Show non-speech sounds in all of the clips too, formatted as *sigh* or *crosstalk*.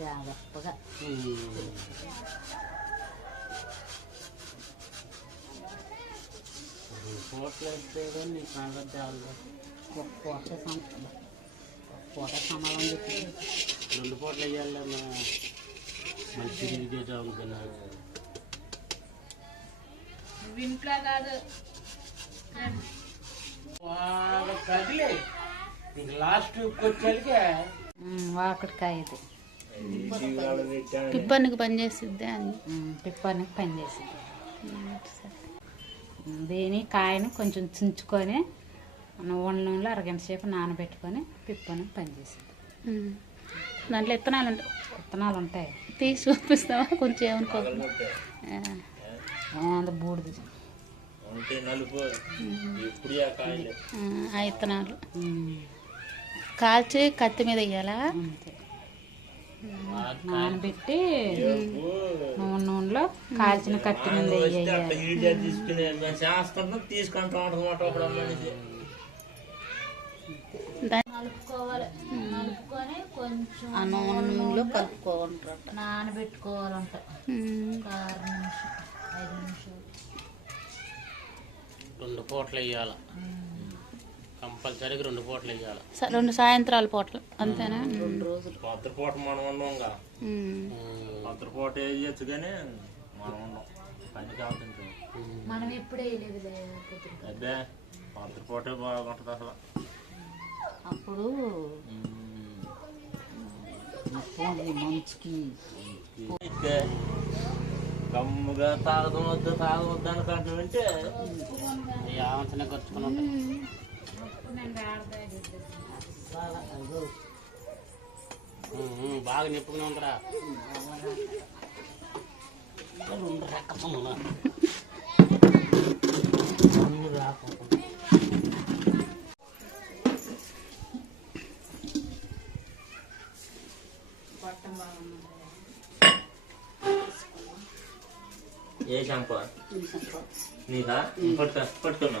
Pagka. Hmm. Report lang pero ni kagad dalo. Kuwata sa kuwata sa malang dito. Lulupot lang yan lang na manchiri dito ang ganang. Wimpla kada. Wow, kadile. Last trip ko chal gaya. Hmm, Wakad का ये तो పెట్టాను పిప్పనికి పనిచేసిద్ది అని. పిప్పానికి పనిచేసింది దీని కాయని కొంచెం చుంచుకొని నూనెలో అరగంట సేపు నానబెట్టుకొని పిప్పానికి పనిచేసింది దాంట్లో విత్తనాలు ఉంటాయి విత్తనాలు ఉంటాయి. తీసి చూపిస్తావా? కొంచెం ఏమనుకో అంత బూడిది. ఆ కాయలు. ఆ విత్తనాలు కాల్చి కత్తి మీద వేయాలా అంతే. నానబెట్టి నూనె నూనెలో కాల్చిన కత్తి మీద కొంచెం ఆ నూనె నూనెలో కలుపుకోవాలంటారట. నానబెట్టుకోవాలంట. ఆరు నిమిషం ఐదు నిమిషాలు. రెండు పూటలు వేయాలి. కంపల్సరీగా రెండు పూటలు వేయాలి స- రెండు సాయంత్రాల పూటలు అంతేనా? పొద్దుపూట మనం ఉండంగా. ఉమ్. పొద్దుపూట వేయచ్చు కానీ మనం ఉండం. పని కావుతుంది మనం ఎప్పుడు అదే పొద్దుపూటే బాగుంటుంది అసలు. అప్పుడు మంచికి. అయితే గమ్ముగా తాగడం వద్దు తాగడం వద్దు అనుకుంటూ ఉంటే. యావంతనే బాగా నిప్పుకుని ఉందిరా రెండు రెక్కలు అన్ని రాకుండా ఏ షాంపూ? నీకా పట్టుకో పట్టుకున్నా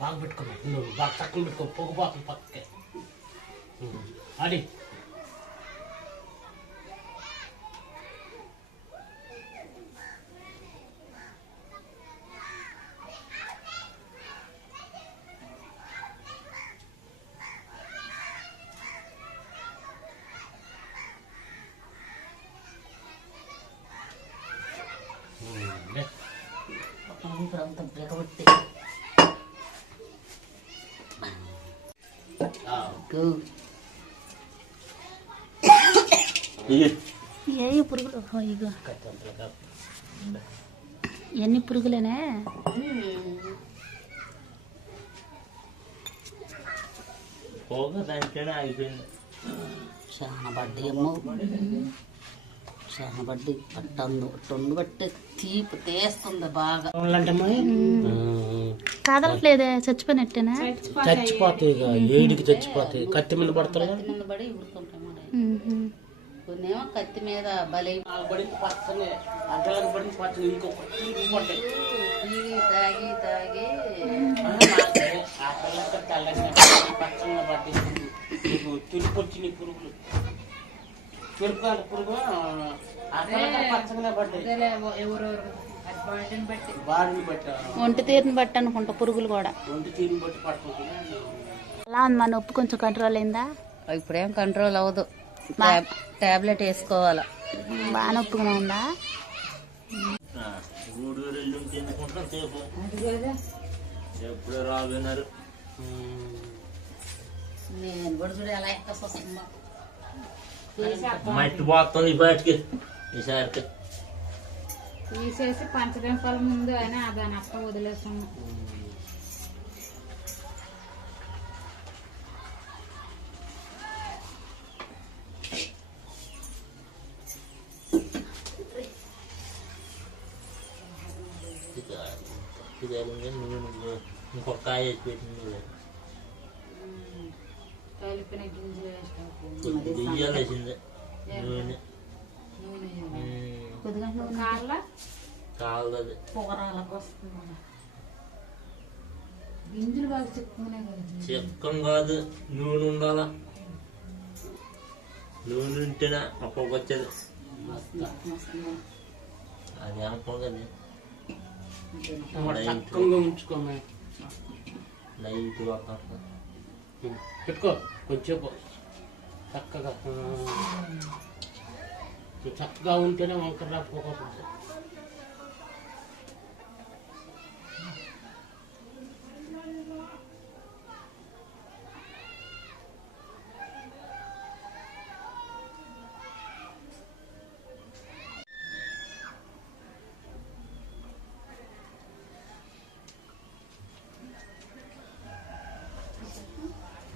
బాగా పెట్టుకున్నావు. నువ్వు బాగా చక్కలు పెట్టుకో పొగ బాగా పక్కకే ఉమ్, అది ఉమ్, లే. ఆ, *coughs* ఏ పురుగులు. ఎన్ని పురుగులేనే? పోగా దాంట్లోనే ఆగిపోయింది. చాలా బడ్డీ చాలా బడ్డీ పట్టందు టొండు బట్టి తీపి తీస్తుంది బాగా. కాదట్లేదే చచ్చిపోయినట్టేనా? చచ్చిపోతాయి ఇక ఏడికి చచ్చిపోతాయి. కత్తి మీద పడతారు కదా. కింద పడి. కొన్నేమో కత్తి మీద బలి. పచ్చని అడ్డలకు ఇంకొక తాగి తాగి. వచ్చినాయి పురుగులు. పురుగు ఒంటి తీరుని బట్టి అనుకుంటా పురుగులు కూడా. ఎలా ఉంది మా నొప్పి కొంచెం కంట్రోల్ అయిందా? ఇప్పుడేం కంట్రోల్ అవ్వదు. టాబ్లెట్ వేసుకోవాలి. బాగా నొప్పిగా ఉందా? నేను కూడా చూడు ఎలా ఎక్కస్ వస్తుందో మట్టి పోతుంది బయటికి ఈసారికి తీసేసి పంచదింపాల ముందు అని దాని అప్ప వదిలేసాము నువ్వు ఇంకొక కాయ వేసి పెట్టింది కలిపిన గింజలు వేసుకో బియ్యాలు వేసింది నూనె. నూనె కొద్దిగా నూనె. కాళ్ళ? కాలది పొగరాలకు వస్తుంది గింజలు బాగా చెప్పుకునే కదా చిక్కం కాదు నూనె ఉండాలా? నూనె ఉంటేనే ఒక్కొక్క వచ్చేది అది అనుకోగది చక్కగా ఉంచుకోమే. లైట్ పక్కన పెట్టుకో. కొంచెం చక్కగా చక్కగా ఉంటేనే వంకర రాకపోకపోతే.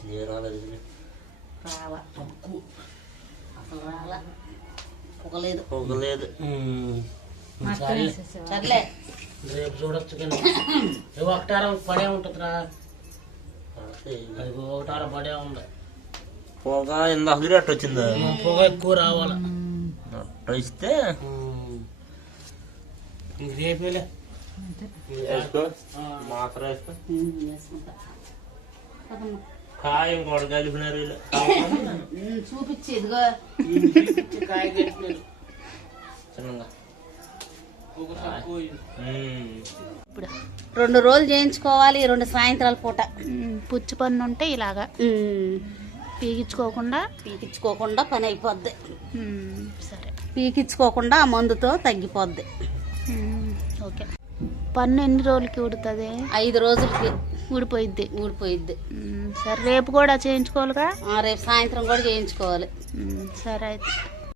పోగలేదు రాలేదు రావా తక్కువ అసలు రాలా పొగలేదు పొగలేదు సరే సర్లే రేపు చూడొచ్చు కానీ ఏ ఒకటారం పడే ఉంటుందిరా అది ఒకటారం పడే ఉంది పొగ ఇందాక అట్ట వచ్చిందా పొగ ఎక్కువ రావాలి అట్ట ఇస్తే రేపేలే వేసుకో మాత్రం వేసుకో వేసుకుంటా కాయ కలిపినారు చూపించి ఇదిగో. కాయ చిన్నగా. ఇప్పుడు రెండు రోజులు చేయించుకోవాలి రెండు సాయంత్రాల పూట. పుచ్చి పన్ను ఉంటే ఇలాగా. ఉమ్, పీగించుకోకుండా పీకించుకోకుండా పని అయిపోద్ది. సరే. పీకించుకోకుండా ఆ మందుతో తగ్గిపోద్ది. ఓకే. పన్ను ఎన్ని రోజులకి ఉడుతుంది? ఐదు రోజులకి. ఊడిపోయిద్ది. ఊడిపోయిద్ది. సరే. రేపు కూడా చేయించుకోవాలిగా? ఆ, రేపు సాయంత్రం కూడా చేయించుకోవాలి. సరే అయితే.